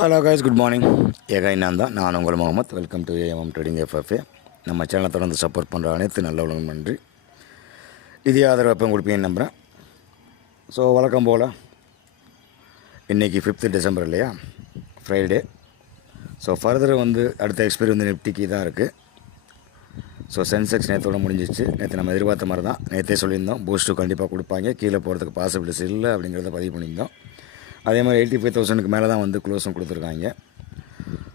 Hello guys good morning ஏகாய் நான் தான். நான் உங்கள் Mohammed. Welcome to AM trading FFA நம்ம சேனலை தொடர்ந்து சப்போர்ட் பண்ணுற அனைத்து நல்லவங்களும் நன்றி. நிதி ஆதரவு எப்போ கொடுப்பீங்கன்னு நம்புகிறேன் ஸோ வழக்கம் போல் இன்றைக்கி ஃபிஃப்த்து டிசம்பர் இல்லையா? ஃப்ரைடே ஸோ ஃபர்தர் வந்து அடுத்த எக்ஸ்பீரி வந்து நிப்டிக்கு தான் இருக்குது ஸோ சென்செக்ஸ் நேற்றோட முடிஞ்சிச்சு. நேற்று நம்ம எதிர்பார்த்த மாதிரி தான். நேற்றே சொல்லியிருந்தோம். பூஸ்ட்டு கண்டிப்பாக கொடுப்பாங்க. கீழே போகிறதுக்கு பாசிபிலிட்டிஸ் இல்லை அப்படிங்கிறத பதிவு பண்ணியிருந்தோம். அதே மாதிரி எயிட்டி ஃபைவ் தௌசண்ட்க்கு மேலே தான் வந்து க்ளோஸும் கொடுத்துருக்காங்க.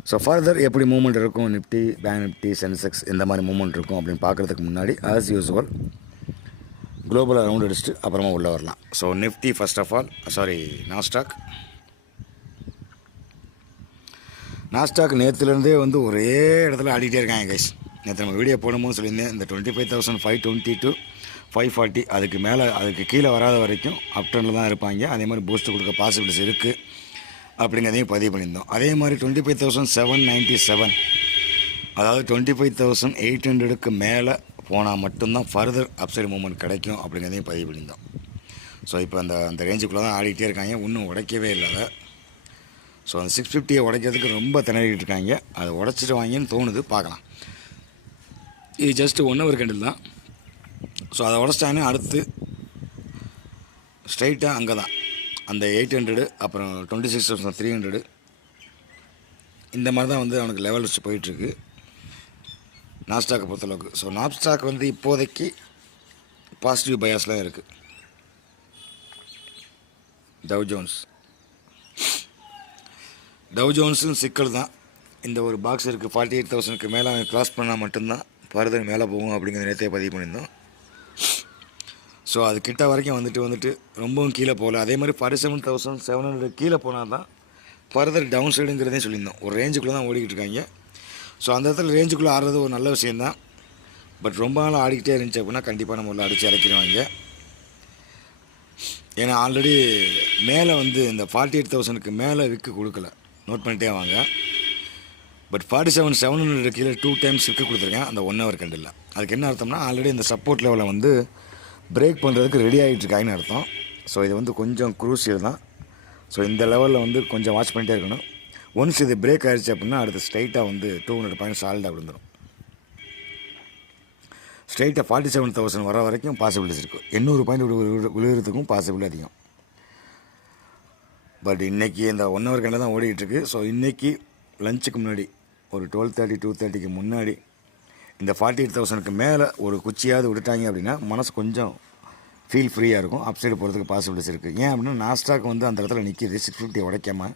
ஸோ ஃபர்தர் எப்படி மூவ்மெண்ட் இருக்கும்? நிஃப்டி பேங்க் நிஃப்டி சென்செக்ஸ் இந்த மாதிரி மூவ்மெண்ட் இருக்கும் அப்படின்னு பார்க்குறதுக்கு முன்னாடி ஆஸ் யூஸ்வல் குளோபல் ரவுண்ட் அடிச்சுட்டு அப்புறமா உள்ளே வரலாம். So Nifty first of all sorry Nasdaq Nasdaq நேற்றுலேருந்தே வந்து ஒரே இடத்துல ஆடிட்டே இருக்காங்க கைஸ் நேற்று நம்ம வீடியோ போடும்போது சொல்லியிருந்தேன் இந்த twenty five thousand five twenty two five forty அதுக்கு மேலே அதுக்கு கீழே வராத வரைக்கும் அப்டனில் தான் இருப்பாங்க. அதே மாதிரி பூஸ்ட் கொடுக்க பாசிபிலிட்டிஸ் இருக்குது அப்படிங்கிறதையும் பதிவு பண்ணியிருந்தோம். அதே மாதிரி twenty five thousand seven ninety seven அதாவது டுவெண்ட்டி ஃபைவ் தௌசண்ட் எயிட் ஹண்ட்ரடுக்கு மேலே போனால் மட்டும்தான் ஃபர்தர் அப்சைடு மூமெண்ட் கிடைக்கும் அப்படிங்கிறதையும் பதிவு பண்ணியிருந்தோம். ஸோ இப்போ அந்த அந்த ரேஞ்சுக்குள்ளே தான் ஆடிக்கிட்டே இருக்காங்க. இன்னும் உடைக்கவே இல்லை ஸோ அந்த சிக்ஸ் ஃபிஃப்டியை உடைக்கிறதுக்கு ரொம்ப திணறிக்கிட்டு இருக்காங்க. அதை உடச்சிட்டு வாங்கின்னு தோணுது. பார்க்கலாம். இது ஜஸ்ட்டு ஒன் ஹவர் கேண்டில் தான். ஸோ அதை உடச்சிட்டானே அடுத்து ஸ்ட்ரைட்டாக அங்கே தான் அந்த எயிட் ஹண்ட்ரடு அப்புறம் twenty six thousand three hundred இந்த மாதிரி தான் வந்து அவனுக்கு லெவல் வச்சு போயிட்டுருக்கு. நாஸ்டாக்கை பொறுத்தளவுக்கு. ஸோ நாப்ஸ்டாக் வந்து இப்போதைக்கு பாசிட்டிவ் பயாஸ்லாம் இருக்குது டவ் ஜோன்ஸ் டவ் ஜோன்ஸும் சிக்கல் தான். இந்த ஒரு பாக்ஸ் இருக்குது ஃபார்ட்டி எயிட் தௌசண்ட்க்கு மேலே அவன் கிராஸ் பண்ணால் மட்டும்தான் ஃபர்தர் மேலே போகும் அப்படிங்கிற நேரத்தை பதிவு பண்ணியிருந்தோம். ஸோ அது கிட்ட வரைக்கும் வந்துட்டு வந்துட்டு ரொம்பவும் கீழே போகல. அதே மாதிரி forty seven thousand seven hundred கீழே போனால் தான் ஃபர்தர் டவுன் சைடுங்கிறதையும் சொல்லியிருந்தோம். ஒரு ரேஞ்சுக்குள்ளே தான் ஓடிக்கிட்டு இருக்காங்க. ஸோ அந்த இடத்துல ரேஞ்சுக்குள்ளே ஆடுறது ஒரு நல்ல விஷயந்தான் பட் ரொம்ப நாள் ஆடிக்கிட்டே இருந்துச்சு அப்படின்னா கண்டிப்பாக நம்ம உள்ள அடித்து இறக்கிடுவாங்க. ஏன்னா ஆல்ரெடி மேலே வந்து இந்த ஃபார்ட்டி எயிட் தௌசண்ட்க்கு மேலே விற்கு கொடுக்கல. நோட் பண்ணிட்டே வாங்க. But forty seven seven hundred கீழே டூ டைம்ஸ் இருக்க கொடுத்துருக்கேன். அந்த ஒன் ஹவர் கண்டில் அதுக்கு என்ன அர்த்தம்னா ஆல்ரெடி இந்த சப்போர்ட் லெவலை வந்து பிரேக் பண்ணுறதுக்கு ரெடி ஆகிட்டுருக்காங்கன்னு அர்த்தம். ஸோ இது வந்து கொஞ்சம் குரூசியல் தான். ஸோ இந்த லெவலில் வந்து கொஞ்சம் வாட்ச் பண்ணிட்டே இருக்கணும். ஒன்ஸ் இது பிரேக் ஆகிடுச்சு அப்படின்னா அடுத்து ஸ்ட்ரைட்டாக வந்து டூ ஹண்ட்ரட் பாயிண்ட் சால்டாக விழுந்துடும் ஸ்ட்ரைட்டாக ஃபார்ட்டி செவன் தௌசண்ட் வர வரைக்கும் பாசிபிலிட்டிஸ் இருக்குது எண்ணூறு பாயிண்ட் விழுகிறதுக்கும் பாசிபிள் அதிகம். பட் இன்றைக்கி இந்த ஒன் ஹவர் கண்டில் தான் ஓடிக்கிட்டு இருக்குது ஸோ இன்றைக்கி லஞ்சுக்கு முன்னாடி ஒரு டுவெல் தேர்ட்டி டூ தேர்ட்டிக்கு முன்னாடி இந்த ஃபார்ட்டி எயிட் தௌசண்ட்க்கு மேலே ஒரு குச்சியாவது விட்டுட்டாங்க அப்படின்னா மனசு கொஞ்சம் ஃபீல் ஃப்ரீயாக இருக்கும். அப் சைடு போகிறதுக்கு பாசிபிலிட்டிஸ் இருக்குது ஏன் அப்படின்னா நாஸ்டாக் வந்து அந்த இடத்துல நிற்கிது சிக்ஸ் ஃபிஃப்டி உடைக்காமல்